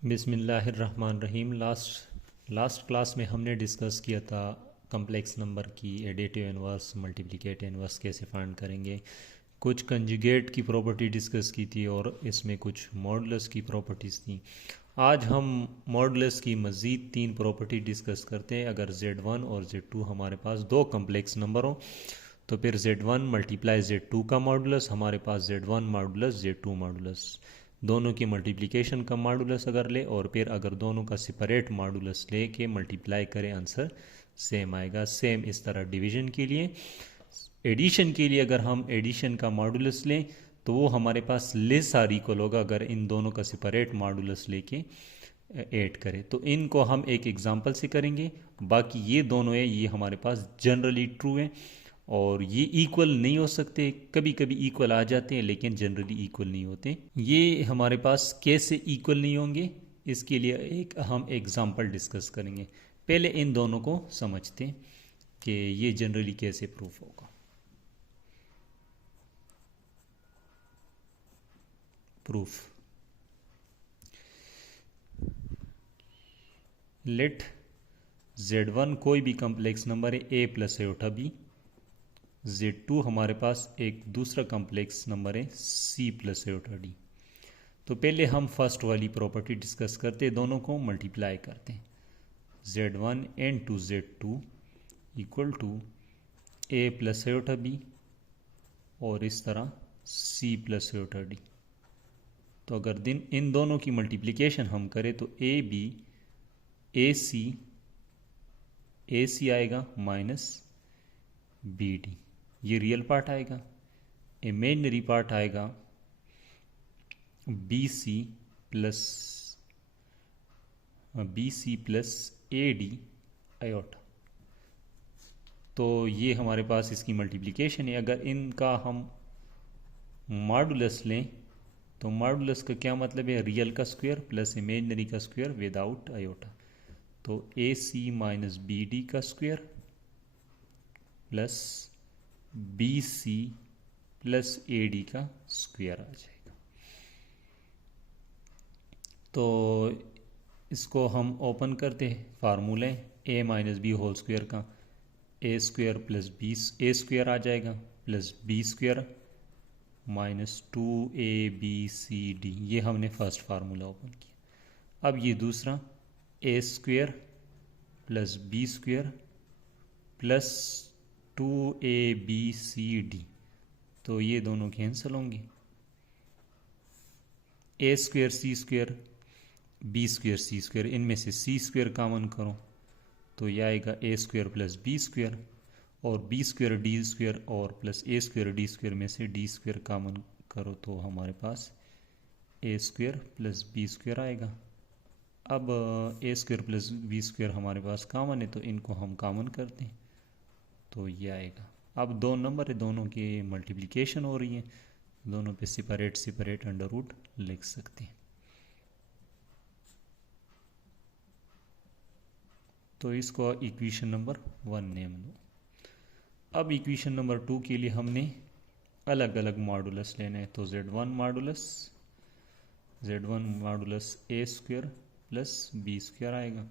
बिस्मिल्लाहिर्रहमानिर्रहीम। Last class में हमने डिस्कस किया था कम्प्लेक्स नंबर की एडिटिव इन्वर्स मल्टीप्लिकेटिव इन्वर्स कैसे फाइंड करेंगे। कुछ कंजुगेट की प्रॉपर्टी डिस्कस की थी और इसमें कुछ मॉडुलस की प्रॉपर्टीज़ थी। आज हम मॉडुलस की मज़ीद 3 प्रॉपर्टी डिस्कस करते हैं। अगर Z1 और Z2 हमारे पास दो कम्प्लेक्स नंबर हो तो फिर Z1 मल्टीप्लाई Z2 का मॉडुलस हमारे पास Z1 मॉडुलस Z2 मॉडुलस दोनों की मल्टीप्लिकेशन का मॉडुलस अगर ले और फिर अगर दोनों का सेपरेट मॉडुलस ले के मल्टीप्लाई करें आंसर सेम आएगा। सेम इस तरह डिवीजन के लिए। एडिशन के लिए अगर हम एडिशन का मॉडुलस लें तो वो हमारे पास लेस आर इक्वल होगा अगर इन दोनों का सेपरेट मॉडुलस लेके ऐड करें। तो इनको हम एक एग्जांपल से करेंगे। बाकी ये दोनों है ये हमारे पास जनरली ट्रू है और ये इक्वल नहीं हो सकते। कभी कभी इक्वल आ जाते हैं लेकिन जनरली इक्वल नहीं होते। ये हमारे पास कैसे इक्वल नहीं होंगे इसके लिए एक हम एग्जांपल डिस्कस करेंगे। पहले इन दोनों को समझते हैं कि ये जनरली कैसे प्रूफ होगा। प्रूफ लेट Z1 कोई भी कम्प्लेक्स नंबर है a plus iota b। Z2 हमारे पास एक दूसरा कम्प्लेक्स नंबर है c प्लस आयोटा d। तो पहले हम फर्स्ट वाली प्रॉपर्टी डिस्कस करते हैं, दोनों को मल्टीप्लाई करते हैं। Z1 into Z2 equal to a plus iota b और इस तरह c प्लस आयोटा d। तो अगर इन दोनों की मल्टीप्लिकेशन हम करें तो ए सी आएगा माइनस बी डी, ये रियल पार्ट आएगा। इमेजिनरी पार्ट आएगा B C plus A D iota. तो ये हमारे पास इसकी मल्टीप्लिकेशन है। अगर इनका हम मॉडुलस लें तो मॉडुलस का क्या मतलब है, रियल का स्क्वायर प्लस इमेजिनरी का स्क्वायर विदाउट आयोटा। तो A C minus B D का square plus B C plus A D का स्क्वायर आ जाएगा। तो इसको हम ओपन करते हैं फार्मूले A minus B whole square का, A square plus B A square आ जाएगा plus B square minus 2abcd। ये हमने फर्स्ट फार्मूला ओपन किया। अब ये दूसरा A square plus B square plus 2abcd। तो ये दोनों कैंसिल होंगे। A square C square B square C square, इनमें से सी स्क्वायर कॉमन करो तो यह आएगा A square plus B square और बी स्क्वायर डी स्क्वायर और plus A square D square में से डी स्क्वायर कॉमन करो तो हमारे पास A square plus B square आएगा। अब A square plus B square हमारे पास कॉमन है तो इनको हम कॉमन करते हैं तो ये आएगा। अब दो नंबर है, दोनों की मल्टीप्लिकेशन हो रही है, दोनों पे सेपरेट अंडर रूट लिख सकते हैं। तो इसको इक्वेशन नंबर 1 नेम दो। अब इक्वेशन नंबर 2 के लिए हमने अलग अलग मॉडुलस लेने हैं। तो Z1 modulus A square plus B square आएगा।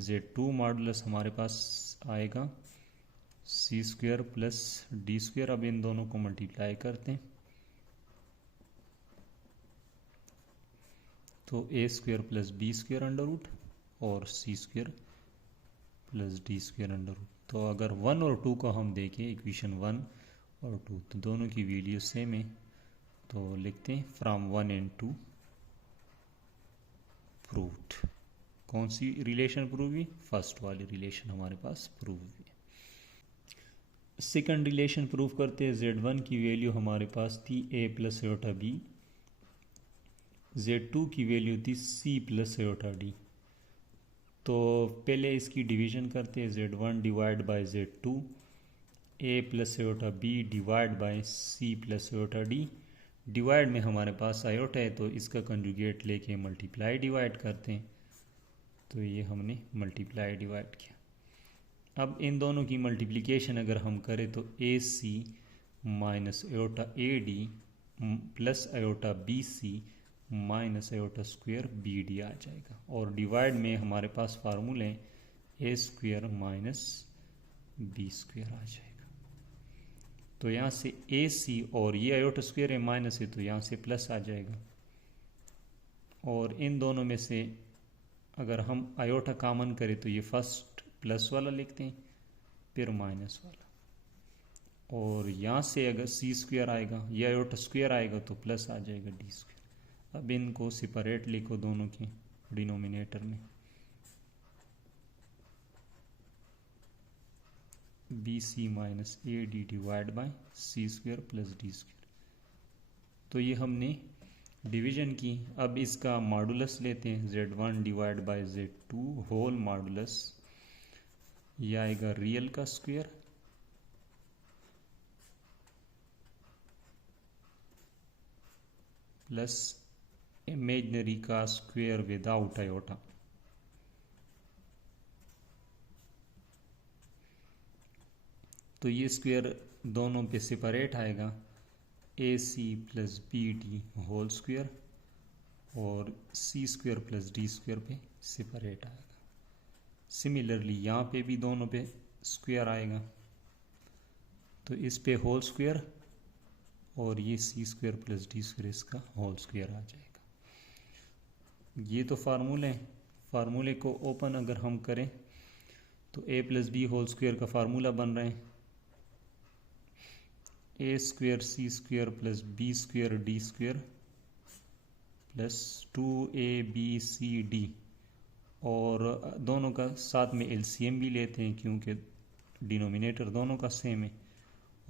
Z2 मॉडुलस हमारे पास आएगा C square plus D square. अब इन दोनों को मल्टीप्लाई करते हैं तो A square plus B square under root और C square plus D square under root. तो अगर 1 और 2 को हम देखें, इक्वेशन 1 और 2, तो दोनों की वैल्यू सेम है। तो लिखते हैं फ्रॉम 1 एंड 2 प्रूव्ड। कौन सी रिलेशन प्रूव हुई? फर्स्ट वाली रिलेशन हमारे पास प्रूव हुई। सेकंड रिलेशन प्रूव करते हैं। Z1 की वैल्यू हमारे पास थी a plus iota b, Z2 की वैल्यू थी c प्लस आयोटा d। तो पहले इसकी डिवीजन करते हैं। Z1 divide by Z2, a plus iota b divide by c plus iota d। Divide में हमारे पास आयोटा है तो इसका कंजुगेट लेके मल्टीप्लाई डिवाइड करते हैं। तो ये हमने मल्टीप्लाई डिवाइड किया। अब इन दोनों की मल्टीप्लिकेशन अगर हम करें तो A C minus iota A D plus iota B C minus iota square B D आ जाएगा। और डिवाइड में हमारे पास फार्मूले A square minus B square आ जाएगा। तो यहाँ से ए सी और ये आयोटा स्क्वायर है माइनस है तो यहाँ से प्लस आ जाएगा। और इन दोनों में से अगर हम आयोटा कॉमन करें तो ये फर्स्ट प्लस वाला लिखते हैं फिर माइनस वाला। और यहाँ से अगर सी स्क्वायर आएगा या आयोटा स्क्वायर आएगा तो प्लस आ जाएगा डी स्क्वायर। अब इनको सेपरेट लिखो दोनों के डिनोमिनेटर में, B C minus A D divide by C square plus D square. तो ये हमने डिवीजन की। अब इसका मॉडुलस लेते हैं, z1 divide by z2 whole modulus, यह आएगा रियल का स्क्वायर प्लस इमेजनरी का स्क्वायर विदाउट आयोटा। तो ये स्क्वायर दोनों पे सेपरेट आएगा, A C plus B D whole square और C square plus D square पे सेपरेट आएगा। सिमिलरली यहाँ पे भी दोनों पे स्क्वायर आएगा, तो इस पे होल स्क्वायर और ये सी स्क्वायर प्लस डी स्क्वायर इसका होल स्क्वायर आ जाएगा। ये तो फार्मूले हैं। फार्मूले को ओपन अगर हम करें तो A plus B whole square का फार्मूला बन रहे हैं A square C square plus B square D square plus 2abcd। और दोनों का साथ में एलसीएम भी लेते हैं क्योंकि डिनोमिनेटर दोनों का सेम है।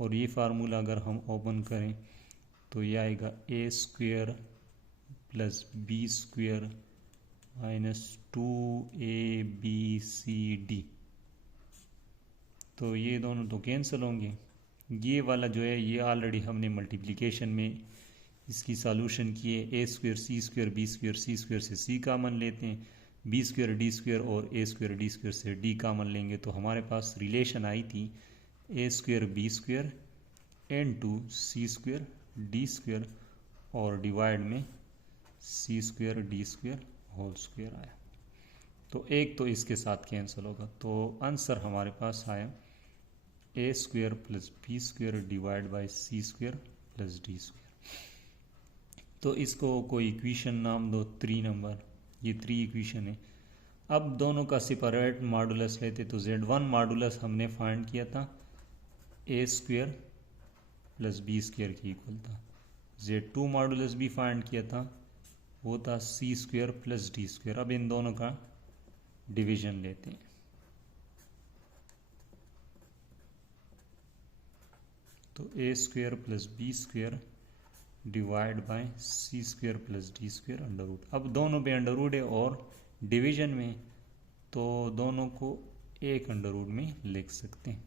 और ये फार्मूला अगर हम ओपन करें तो ये आएगा A square plus B square minus 2abcd। तो ये दोनों तो कैंसिल होंगे। ये वाला जो है ये ऑलरेडी हमने मल्टीप्लिकेशन में इसकी सॉल्यूशन किए। ए square C square B square, C square से सी कॉमन लेते हैं, बी स्क्वायर डी स्क्वायर और ए स्क्वायर डी स्क्वायर से डी कॉमन लेंगे। तो हमारे पास रिलेशन आई थी A square B square into C square D square और डिवाइड में C square D square whole square आया। तो एक तो इसके साथ कैंसिल होगा, तो आंसर हमारे पास आया A square plus B square divide by C square plus D square. तो इसको कोई इक्वेशन नाम दो 3 नंबर, ये 3 इक्वेशन है। अब दोनों का सेपरेट मॉडुलस लेते तो z1 मॉडुलस हमने फाइंड किया था A square plus B square की इक्वल था। z2 मॉडुलस भी फाइंड किया था, वो था C square plus D square. अब इन दोनों का डिवीजन लेते हैं। तो A square plus B square divide by C square plus D square under root. अब दोनों पे अंडर रूट है और डिवीजन में तो दोनों को एक अंडर रूट में लिख सकते हैं।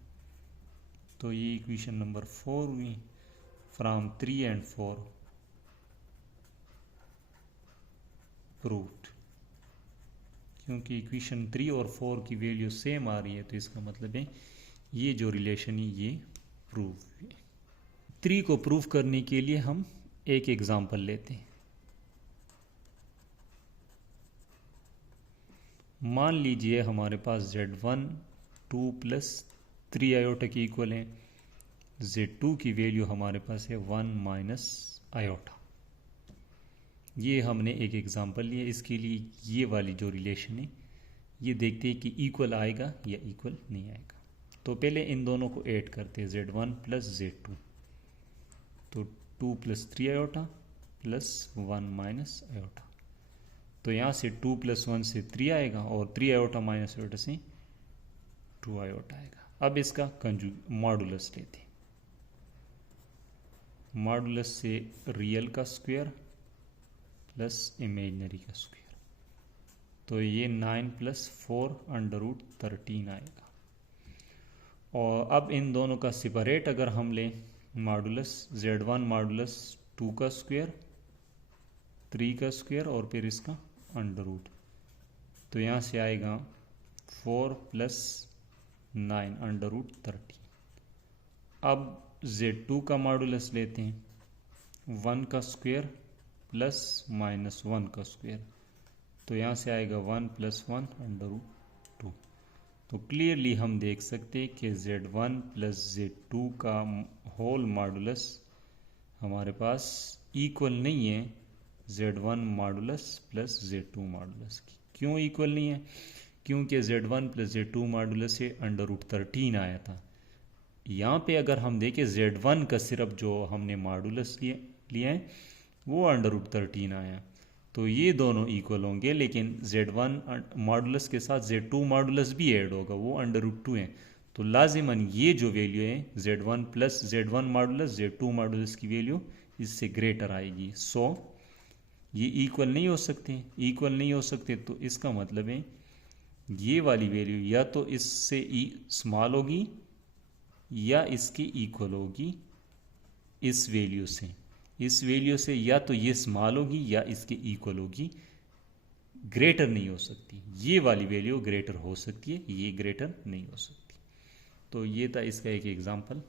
तो ये इक्वेशन नंबर 4 हुई। From 3 and 4 proved. क्योंकि इक्वेशन 3 और 4 की वैल्यू सेम आ रही है तो इसका मतलब है ये जो रिलेशन है ये प्रूव है। 3 को प्रूव करने के लिए हम एक एग्जांपल लेते हैं। मान लीजिए हमारे पास z1 2 प्लस 3 आयोटा की इक्वल है, z2 की वैल्यू हमारे पास है 1 माइनस आयोटा। ये हमने एक एग्जांपल लिया। इसके लिए ये वाली जो रिलेशन है ये देखते हैं कि इक्वल आएगा या इक्वल नहीं आएगा। तो पहले इन दोनों को ऐड करते हैं, z1 प्लस z2। तो 2 plus 3 iota plus 1 minus iota. तो यहाँ से 2 प्लस 1 से 3 आएगा और 3 आयोटा माइनस आयोटा से 2 आयोटा आएगा। अब इसका मॉडुलस लेते हैं। मॉडुलस से रियल का स्क्वायर प्लस इमेजनरी का स्क्वायर। तो ये 9 प्लस 4 अंडर रूट 13 आएगा। और अब इन दोनों का सेपरेट अगर हम लें मॉडुलस, z1 मॉडुलस 2 का स्क्वायर 3 का स्क्वायर और फिर इसका अंडर रूट। तो यहाँ से आएगा 4 प्लस 9 अंडर रूट 13। अब z2 का मॉडुलस लेते हैं, 1 का स्क्वायर प्लस माइनस 1 का स्क्वायर, तो यहाँ से आएगा 1 + 1 √2। तो क्लियरली हम देख सकते हैं कि Z1 + Z2 का होल मॉडुलस हमारे पास इक्वल नहीं है Z1 modulus plus Z2 modulus की। क्यों इक्वल नहीं है? क्योंकि Z1 + Z2 मॉडुलस से √13 आया था। यहाँ पे अगर हम देखें Z1 का सिर्फ जो हमने मॉडुलस लिया है वो √13 आया, तो ये दोनों इक्वल होंगे, लेकिन Z1 मॉडुलस के साथ Z2 मॉडुलस भी ऐड होगा, वो √2 है। तो लाजिमन ये जो वैल्यू है Z1 + Z1 modulus Z2 modulus की वैल्यू इससे ग्रेटर आएगी। सो ये इक्वल नहीं हो सकते। इक्वल नहीं हो सकते तो इसका मतलब है ये वाली वैल्यू या तो इससे स्मॉल होगी या इसके इक्वल होगी इस वैल्यू से। इस वैल्यू से या तो ये स्मॉल होगी या इसके इक्वल होगी, ग्रेटर नहीं हो सकती। ये वाली वैल्यू ग्रेटर हो सकती है, ये ग्रेटर नहीं हो सकती। तो ये था इसका एक एग्जांपल।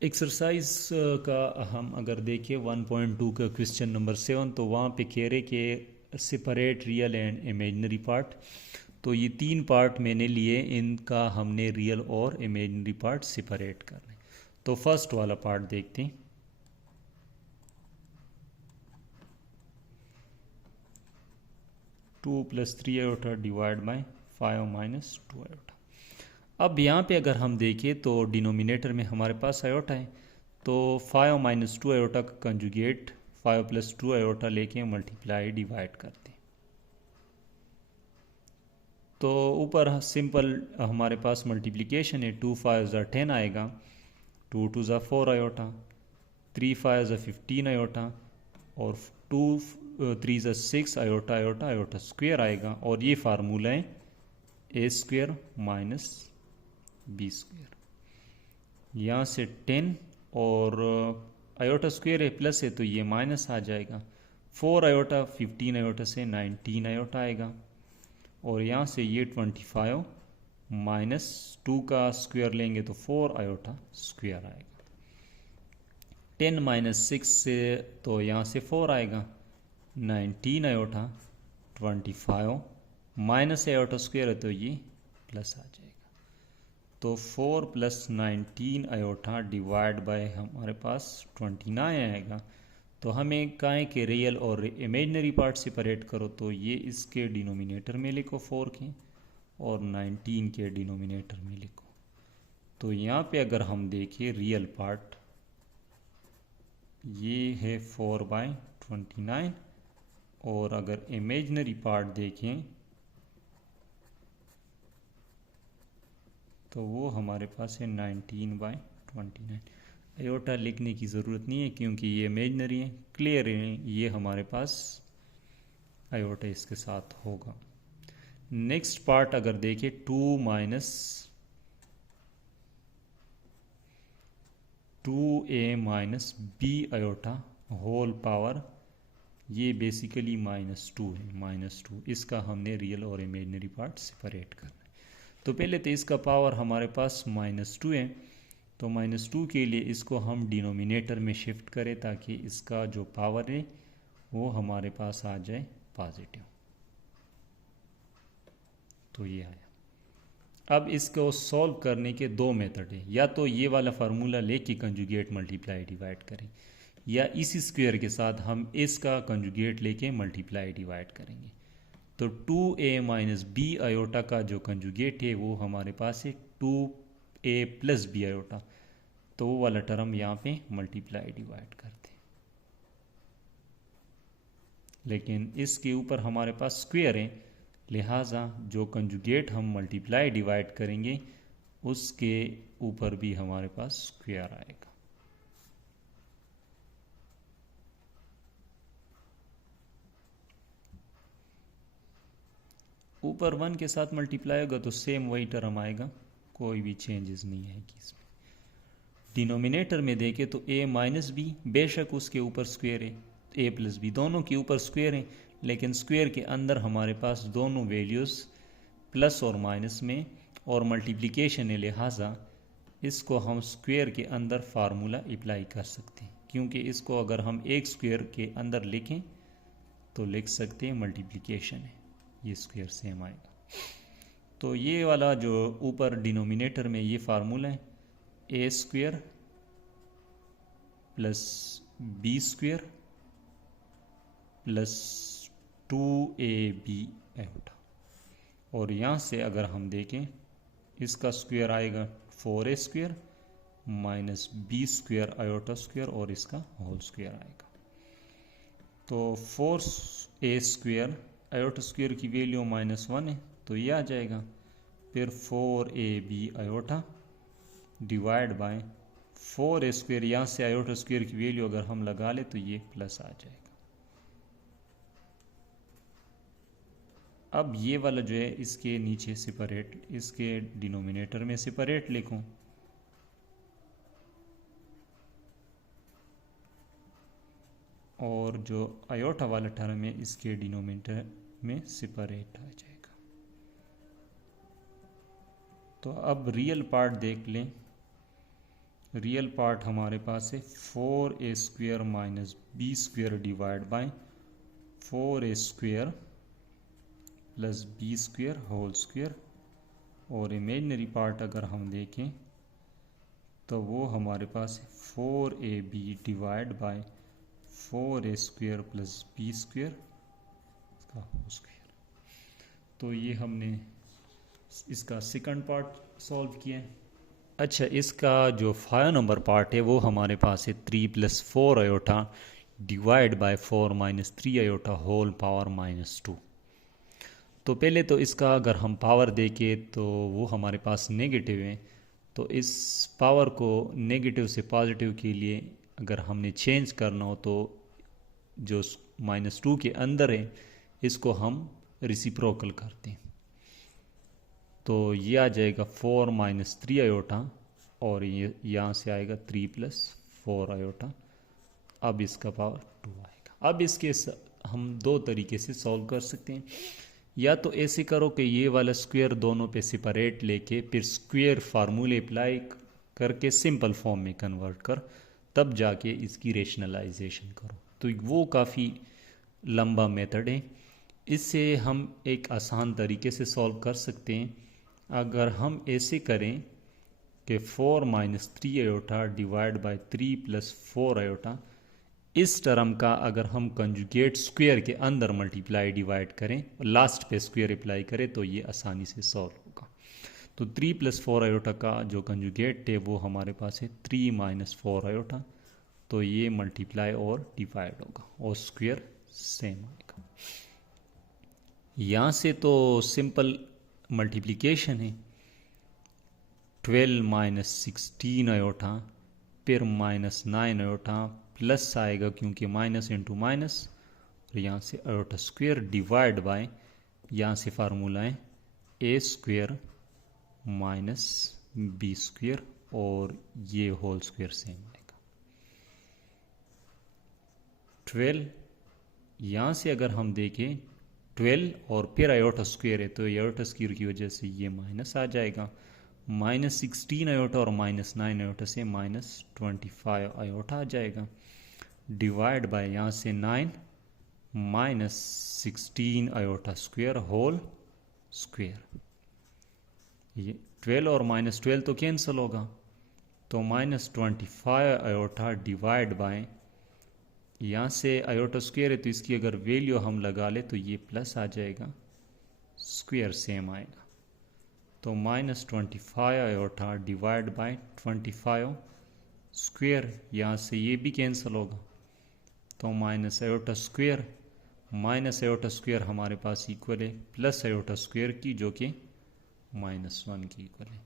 एक्सरसाइज का हम अगर देखें 1.2 का क्वेश्चन नंबर 7, तो वहाँ पे कह रहे कि separate real and imaginary part. तो ये 3 पार्ट मैंने लिए, इनका हमने रियल और इमेजिनरी पार्ट सेपरेट करना है। तो फर्स्ट वाला पार्ट देखते हैं। 2 + 3 आयोटा डिवाइड बाय 5 - 2 आयोटा। अब यहाँ पे अगर हम देखें तो डिनोमिनेटर में हमारे पास आयोटा है, तो 5 - 2 आयोटा का कंजुगेट 5 + 2 आयोटा लेके मल्टीप्लाई डिवाइड करते हैं। तो ऊपर सिंपल हमारे पास मल्टीप्लिकेशन है, 2 5 = 10 आएगा, 2 2 = 4 आयोटा, 3 5 = 15 आयोटा, और 2 3 = 6 आयोटा आयोटा आयोटा स्क्वायर आएगा। और ये फार्मूला है A² - B²। यहाँ से 10 और आयोटा स्क्वायर है प्लस है, तो ये माइनस आ जाएगा। 4 आयोटा 15 आयोटा से 19 आयोटा आएगा, और यहाँ से ये 25 - 2 का स्क्वायर लेंगे तो 4 आयोटा स्क्वायर आएगा। 10 - 6 से तो यहाँ से 4 आएगा, 19 आयोटा 25 माइनस आयोटा स्क्वायर है तो ये प्लस आ जाएगा। तो 4 + 19 आयोटा डिवाइड बाय हमारे पास 29 आएगा। तो हमें कहा है कि रियल और इमेजिनरी पार्ट सेपरेट करो, तो ये इसके डिनोमिनेटर में लिखो 4 के, और 19 के डिनोमिनेटर में लिखो। तो यहाँ पे अगर हम देखें रियल पार्ट ये है 4/29, और अगर इमेजिनरी पार्ट देखें तो वो हमारे पास है 19/29। आयोटा लिखने की ज़रूरत नहीं है क्योंकि ये इमेजिनरी है, क्लियर है, ये हमारे पास आयोटा इसके साथ होगा। नेक्स्ट पार्ट अगर देखें 2 - 2a - b iota whole power, ये बेसिकली -2 है, -2। इसका हमने रियल और इमेजिनरी पार्ट सेपरेट करना है। तो पहले तो इसका पावर हमारे पास -2 है, तो -2 के लिए इसको हम डिनोमिनेटर में शिफ्ट करें ताकि इसका जो पावर है वो हमारे पास आ जाए पॉजिटिव। तो ये आया। अब इसको सॉल्व करने के 2 मेथड है, या तो ये वाला फार्मूला लेके कंजुगेट मल्टीप्लाई डिवाइड करें, या इसी स्क्वायर के साथ हम इसका कंजुगेट लेके मल्टीप्लाई डिवाइड करेंगे। तो 2a - b आयोटा का जो कंजुगेट है वो हमारे पास है 2a + b आयोटा, तो वो वाला टर्म यहाँ पे मल्टीप्लाई डिवाइड करते हैं। लेकिन इसके ऊपर हमारे पास स्क्वायर है, लिहाजा जो कंजुगेट हम मल्टीप्लाई डिवाइड करेंगे उसके ऊपर भी हमारे पास स्क्वायर आएगा। ऊपर 1 के साथ मल्टीप्लाई होगा तो सेम वही टर्म आएगा, कोई भी चेंजेस नहीं आएगी इसमें। डिनोमिनेटर में देखें तो a - b, बेशक उसके ऊपर स्क्वायर है, a + b दोनों के ऊपर स्क्वायर है, लेकिन स्क्वायर के अंदर हमारे पास दोनों वैल्यूज़ प्लस और माइनस में और मल्टीप्लिकेशन है, लिहाजा इसको हम स्क्वायर के अंदर फार्मूला अप्लाई कर सकते हैं क्योंकि इसको अगर हम एक स्क्वायर के अंदर लिखें तो लिख सकते हैं मल्टीप्लिकेशन है, ये स्क्वायर सेम आएगा। तो ये वाला जो ऊपर डिनोमिनेटर में ये फार्मूला है, A square plus B square plus 2ab iota, और यहाँ से अगर हम देखें इसका स्क्वायर आएगा 4a square minus B square iota square और इसका होल स्क्वायर आएगा। तो 4a स्क्वायर आयोटा स्क्वायर की वैल्यू -1 है तो ये आ जाएगा, फिर 4ab iota divide by 4a square, यहाँ से आयोटा स्क्वायर की वैल्यू अगर हम लगा ले तो ये प्लस आ जाएगा। अब ये वाला जो है इसके नीचे सेपरेट, इसके डिनोमिनेटर में सेपरेट लिखूं, और जो आयोटा वाला टर्म है इसके डिनोमिनेटर में सेपरेट आ जाएगा। तो अब रियल पार्ट देख लें। रियल पार्ट हमारे पास है 4a square minus B square divide by 4a square plus B square whole square, और इमेजिनरी पार्ट अगर हम देखें तो वो हमारे पास है 4ab divide by 4a square plus B square इसका होल स्क्वायर। तो ये हमने इसका सेकंड पार्ट सॉल्व किया है। अच्छा, इसका जो 5 नंबर पार्ट है वो हमारे पास है 3 + 4 iota divide by 4 - 3 iota whole power -2। तो पहले तो इसका अगर हम पावर देखें तो वो हमारे पास नेगेटिव है, तो इस पावर को नेगेटिव से पॉजिटिव के लिए अगर हमने चेंज करना हो तो जो -2 के अंदर है इसको हम रेसिप्रोकल करते हैं, तो ये आ जाएगा 4 - 3 आयोटा, और ये यहाँ से आएगा 3 + 4 आयोटा। अब इसका पावर 2 आएगा। अब इसके हम दो तरीके से सॉल्व कर सकते हैं, या तो ऐसे करो कि ये वाला स्क्वायर दोनों पे सेपरेट लेके फिर स्क्वायर फार्मूले अप्लाई करके सिंपल फॉर्म में कन्वर्ट कर तब जाके इसकी रेशनलाइजेशन करो, तो वो काफ़ी लंबा मेथड है। इससे हम एक आसान तरीके से सॉल्व कर सकते हैं। अगर हम ऐसे करें कि 4 - 3 आयोटा डिवाइड बाय 3 + 4 आयोटा, इस टर्म का अगर हम कंजुगेट स्क्वायर के अंदर मल्टीप्लाई डिवाइड करें और लास्ट पे स्क्वायर अप्लाई करें तो ये आसानी से सॉल्व होगा। तो 3 + 4 आयोटा का जो कंजुगेट है वो हमारे पास है 3 - 4 आयोटा, तो ये मल्टीप्लाई और डिवाइड होगा और स्क्वायर सेम आएगा। यहाँ से तो सिंपल मल्टीप्लिकेशन है, 12 - 16 आयोटा फिर -9 आयोटा प्लस आएगा क्योंकि माइनस इंटू माइनस, और यहाँ से आयोटा स्क्वायर डिवाइड बाय, यहाँ से फार्मूला है a square minus B square, और ये होल स्क्वायर सेम आएगा 12। यहाँ से अगर हम देखें 12 और फिर आयोटा स्क्वायर है तो आयोटा स्क्वायर की वजह से ये माइनस आ जाएगा, -16 आयोटा और -9 आयोटा से -25 आयोटा आ जाएगा, डिवाइड बाय यहाँ से 9 -16 आयोटा स्क्वायर होल स्क्वायर। ये 12 और -12 तो कैंसिल होगा, तो -25 आयोटा डिवाइड बाय, यहाँ से आयोटा स्क्वायर है तो इसकी अगर वैल्यू हम लगा ले तो ये प्लस आ जाएगा, स्क्वायर सेम आएगा, तो -25 आयोटा डिवाइड बाय 25 स्क्वायर, यहाँ से ये भी कैंसिल होगा, तो माइनस आयोटा स्क्वायर हमारे पास इक्वल है प्लस आयोटा स्क्वायर की जो कि -1 की इक्वल है।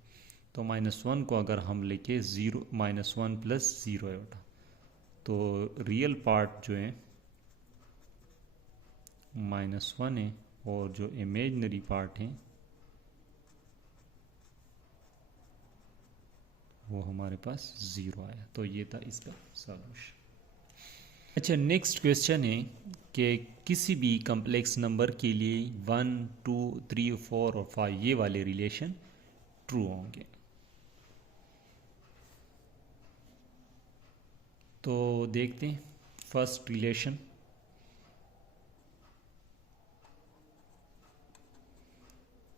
तो -1 को अगर हम लेके 0 -1 + 0 आयोटा, तो रियल पार्ट जो है -1 है और जो इमेजिनरी पार्ट है वो हमारे पास 0 आया। तो ये था इसका सॉल्यूशन। अच्छा, नेक्स्ट क्वेश्चन है कि किसी भी कम्प्लेक्स नंबर के लिए 1, 2, 3, 4 और 5 ये वाले रिलेशन ट्रू होंगे। तो देखते हैं first relation.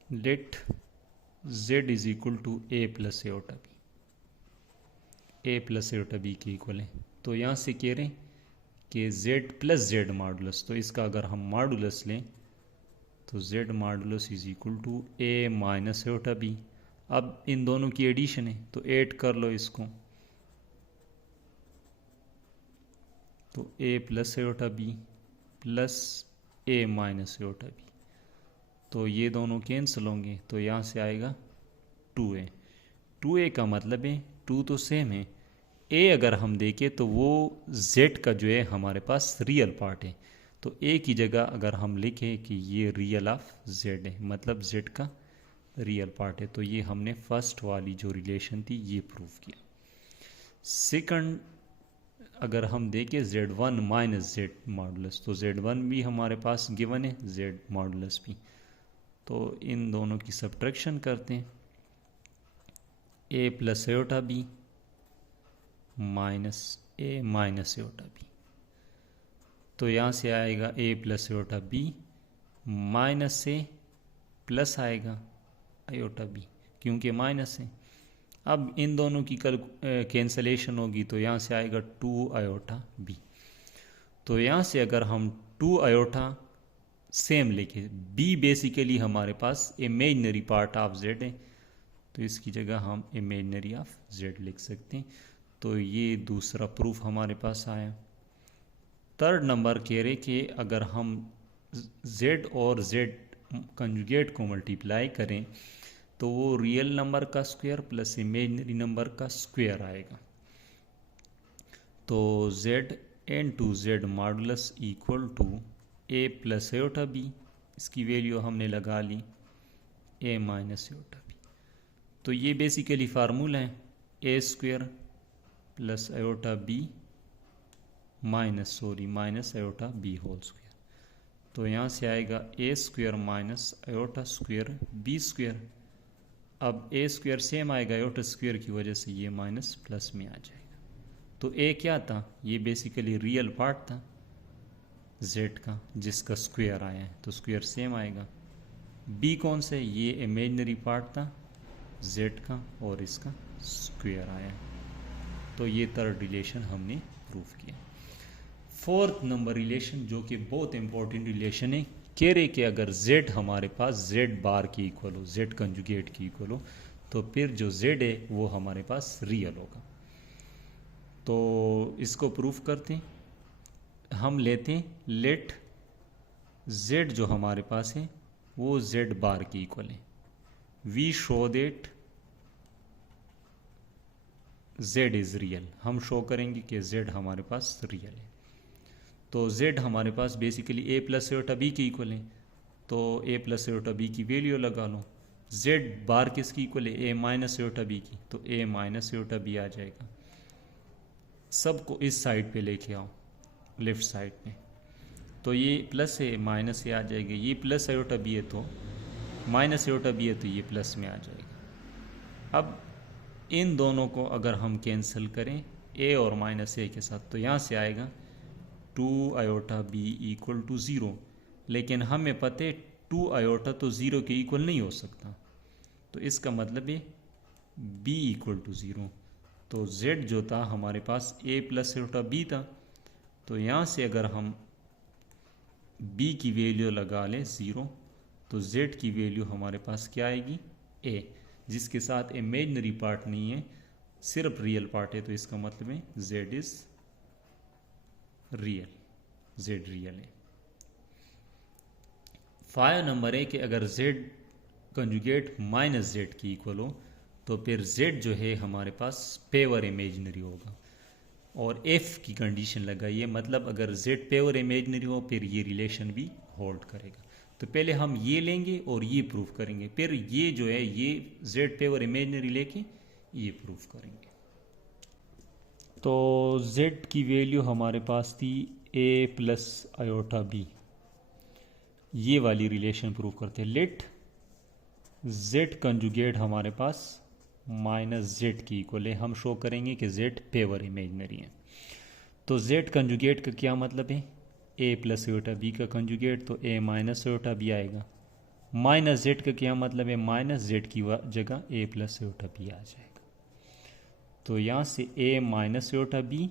Let z is equal to a plus iota b, a plus iota b के इक्वल है। तो यहाँ से कह रहे हैं कि z प्लस जेड मॉडुलस, तो इसका अगर हम मॉडुलस लें तो z modulus is equal to a minus iota b. अब इन दोनों की एडिशन है तो ऐड कर लो इसको, तो a plus iota b plus a minus iota b, तो ये दोनों कैंसिल होंगे तो यहाँ से आएगा 2a। 2a का मतलब है 2 तो सेम है, a अगर हम देखें तो वो z का जो है हमारे पास रियल पार्ट है, तो a की जगह अगर हम लिखें कि ये रियल ऑफ z है, मतलब z का रियल पार्ट है, तो ये हमने फर्स्ट वाली जो रिलेशन थी ये प्रूव किया। सेकंड अगर हम देखें z1 माइनस z मॉडुलस, तो z1 भी हमारे पास गिवन है, z मॉडुलस भी, तो इन दोनों की सब्ट्रैक्शन करते हैं, a plus iota b minus a minus iota b, तो यहाँ से आएगा a plus iota b minus से प्लस आएगा एओटा बी, क्योंकि माइनस है। अब इन दोनों की कल कैंसलेशन होगी तो यहाँ से आएगा 2 आयोटा बी। तो यहाँ से अगर हम 2 आयोटा सेम लिखे, बी बेसिकली हमारे पास इमेजिनरी पार्ट ऑफ जेड है, तो इसकी जगह हम इमेजिनरी ऑफ जेड लिख सकते हैं। तो ये दूसरा प्रूफ हमारे पास आया। थर्ड नंबर कह रहे कि अगर हम जेड और जेड कंजुगेट को मल्टीप्लाई करें तो वो रियल नंबर का स्क्वायर प्लस इमेजिनरी नंबर का स्क्वायर आएगा। तो z into z modulus equal to a plus iota b, इसकी वैल्यू हमने लगा ली a माइनस एओटा बी। तो ये बेसिकली फार्मूला है a square plus iota b minus iota b whole square. तो यहाँ से आएगा a square minus iota square B square. अब a स्क्वायर सेम आएगा एओटा स्क्वायर की वजह से ये माइनस प्लस में आ जाएगा। तो a क्या था, ये बेसिकली रियल पार्ट था z का जिसका स्क्वायर आया है, तो स्क्वायर सेम आएगा। b कौन सा है, ये इमेजिनरी पार्ट था z का और इसका स्क्वायर आया, तो ये थर्ड रिलेशन हमने प्रूफ किया। फोर्थ नंबर रिलेशन जो कि बहुत इंपॉर्टेंट रिलेशन है, कह रहे कि अगर z हमारे पास z बार की इक्वल हो, z कंजुगेट की इक्वल हो, तो फिर जो z है वो हमारे पास रियल होगा। तो इसको प्रूफ करते हैं। हम लेते हैं लेट z जो हमारे पास है वो z बार की इक्वल है। We show that z is real, हम शो करेंगे कि z हमारे पास रियल है। तो z हमारे पास basically a plus iota B की इक्वल है, तो a प्लस एओटा बी की वैल्यू लगा लो। z बार किसकी इक्वल है, a माइनस एओटा बी की, तो a माइनस एओटा बी आ जाएगा। सबको इस साइड पे लेके आओ, लेफ्ट साइड पे, तो ये प्लस है माइनस से आ जाएगा, ये प्लस एओटा बी है तो माइनस एओटा बी है तो ये प्लस में आ जाएगा। अब इन दोनों को अगर हम कैंसिल करें a और माइनस a के साथ, तो यहाँ से आएगा 2 आयोटा बी इक्वल टू 0, लेकिन हमें पता है 2 आयोटा तो 0 के इक्वल नहीं हो सकता, तो इसका मतलब है b इक्वल टू 0। तो z जो था हमारे पास a प्लस एओटा b था, तो यहाँ से अगर हम b की वैल्यू लगा लें 0, तो z की वैल्यू हमारे पास क्या आएगी a, जिसके साथ इमेजिनरी पार्ट नहीं है सिर्फ रियल पार्ट है, तो इसका मतलब है z is real, z real है। 5 नंबर है कि अगर z कंजुगेट माइनस z की इक्वल हो तो फिर z जो है हमारे पास पेवर इमेजिनरी होगा, और f की कंडीशन लगाइए, मतलब अगर z पेवर इमेजिनरी हो फिर ये रिलेशन भी होल्ड करेगा। तो पहले हम ये लेंगे और ये प्रूफ करेंगे, फिर ये जो है ये z पेवर इमेजिनरी लेके ये प्रूफ करेंगे। तो z की वैल्यू हमारे पास थी a प्लस आयोटा b, ये वाली रिलेशन प्रूफ करते हैं। लेट z कंजुगेट हमारे पास माइनस z की इक्वल है, हम शो करेंगे कि z पेवर इमेजिनरी है। तो z कंजुगेट का क्या मतलब है, a प्लस आयोटा b का कंजुगेट, तो a माइनस आयोटा b आएगा। माइनस z का क्या मतलब है, माइनस z की जगह a प्लस आयोटा b आ जाएगा। तो यहाँ से a माइनस आयोटा b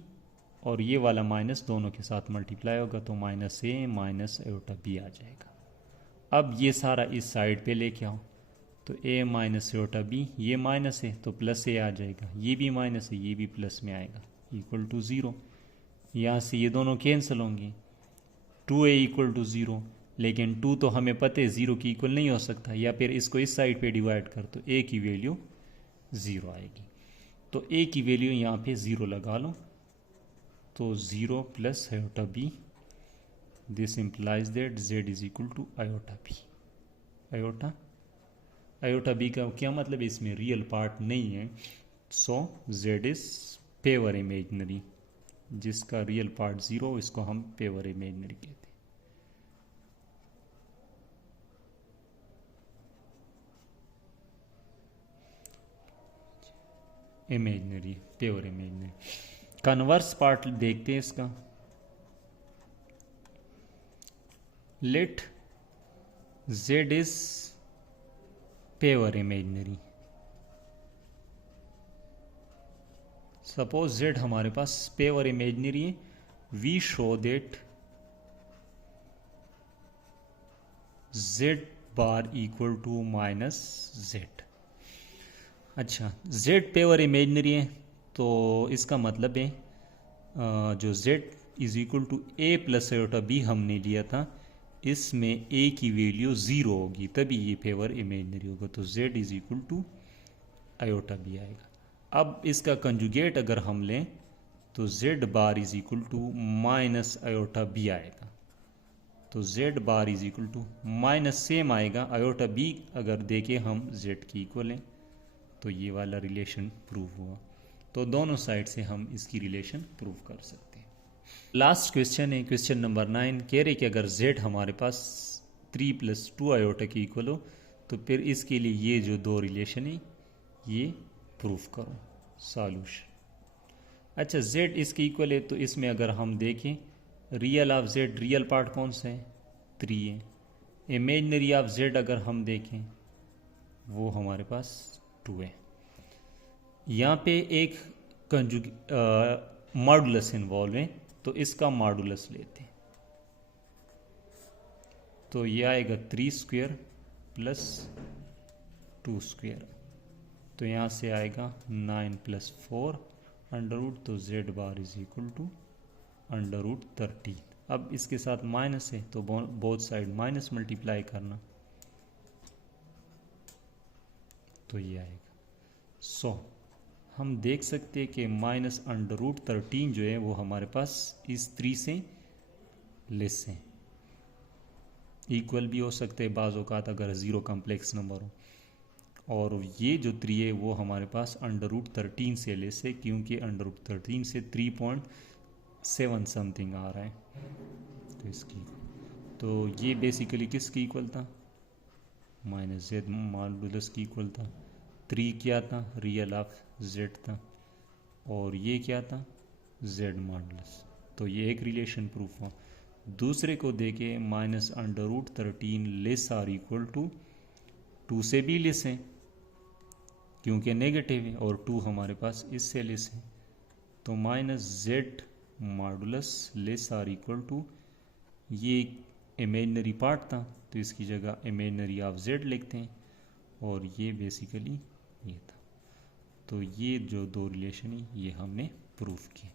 और ये वाला माइनस दोनों के साथ मल्टीप्लाई होगा, तो minus a minus iota b आ जाएगा। अब ये सारा इस साइड पे लेके आओ, तो a माइनस आयोटा b, ये माइनस है तो प्लस a आ जाएगा, ये भी माइनस है ये भी प्लस में आएगा, इक्वल टू ज़ीरो। यहाँ से ये दोनों कैंसिल होंगे, 2a इक्वल टू ज़ीरो, लेकिन 2 तो हमें पता है ज़ीरो की इक्वल नहीं हो सकता, या फिर इसको इस साइड पे डिवाइड कर तो a की वैल्यू ज़ीरो आएगी। तो a की वैल्यू यहाँ पे ज़ीरो लगा लो, तो zero plus iota b, this implies that z is equal to iota b। Iota b का क्या मतलब है, इसमें रियल पार्ट नहीं है, so z is pure imaginary, जिसका रियल पार्ट ज़ीरो इसको हम पेवर इमेजनरी कहते हैं। Imaginary, pure imaginary. Converse part देखते हैं इसका। Let z is pure imaginary, suppose z हमारे पास पेवर इमेजनरी है, we show that z bar equal to minus z। अच्छा, z पेवर इमेजनरी है तो इसका मतलब है जो z is equal to a plus iota b हमने लिया था, इसमें a की वैल्यू ज़ीरो होगी तभी ये पेवर इमेजनरी होगा, तो z is equal to iota b आएगा। अब इसका कंजुगेट अगर हम लें तो z bar is equal to minus iota b आएगा, तो z bar is equal to minus same आएगा, आयोटा b अगर देखें हम z की इक्वल है, तो ये वाला रिलेशन प्रूव हुआ। तो दोनों साइड से हम इसकी रिलेशन प्रूव कर सकते हैं। लास्ट क्वेश्चन है, क्वेश्चन नंबर 9, कह रहे कि अगर z हमारे पास 3 प्लस 2 आयोटा की इक्वल हो तो फिर इसके लिए ये जो दो रिलेशन है ये प्रूव करो। सॉल्यूशन। अच्छा, z इसके इक्वल है तो इसमें अगर हम देखें real of z, real part कौन सा है, 3 है। इमेजनरी ऑफ z अगर हम देखें वो हमारे पास 2 है। यहाँ पे एक मॉडुलस इन्वॉल्व है, तो इसका मॉडुलस लेते हैं, तो ये आएगा 3 स्क्वायर प्लस 2 स्क्वायर, तो यहाँ से आएगा 9 प्लस 4 अंडर रूट, तो z bar is equal to under root 13। अब इसके साथ माइनस है तो बोथ साइड माइनस मल्टीप्लाई करना, तो ये आएगा। सो हम देख सकते हैं कि माइनस अंडर रूट 13 जो है वो हमारे पास इस 3 से लेस है, इक्वल भी हो सकते हैं बाज़ औक़ात अगर ज़ीरो कम्प्लेक्स नंबर हो, और ये जो 3 है वो हमारे पास अंडर रूट 13 से लेस है, क्योंकि अंडर रूट 13 से 3.7 समथिंग आ रहा है, तो इसकी तो ये बेसिकली किसकी इक्वल था, माइनस z मॉडुलस की इक्वल था। 3 क्या था, रियल ऑफ z था, और ये क्या था, z मॉडुलस। तो ये एक रिलेशन प्रूफ हुआ। दूसरे को देखे minus under root 13 less or equal to 2 से भी लेस है क्योंकि नेगेटिव है, और 2 हमारे पास इससे लेस है, तो minus z modulus less or equal to, ये इमेजनरी पार्ट था तो इसकी जगह इमेजनरी ऑफ z लिखते हैं, और ये बेसिकली ये था। तो ये जो दो रिलेशन है ये हमने प्रूफ किए।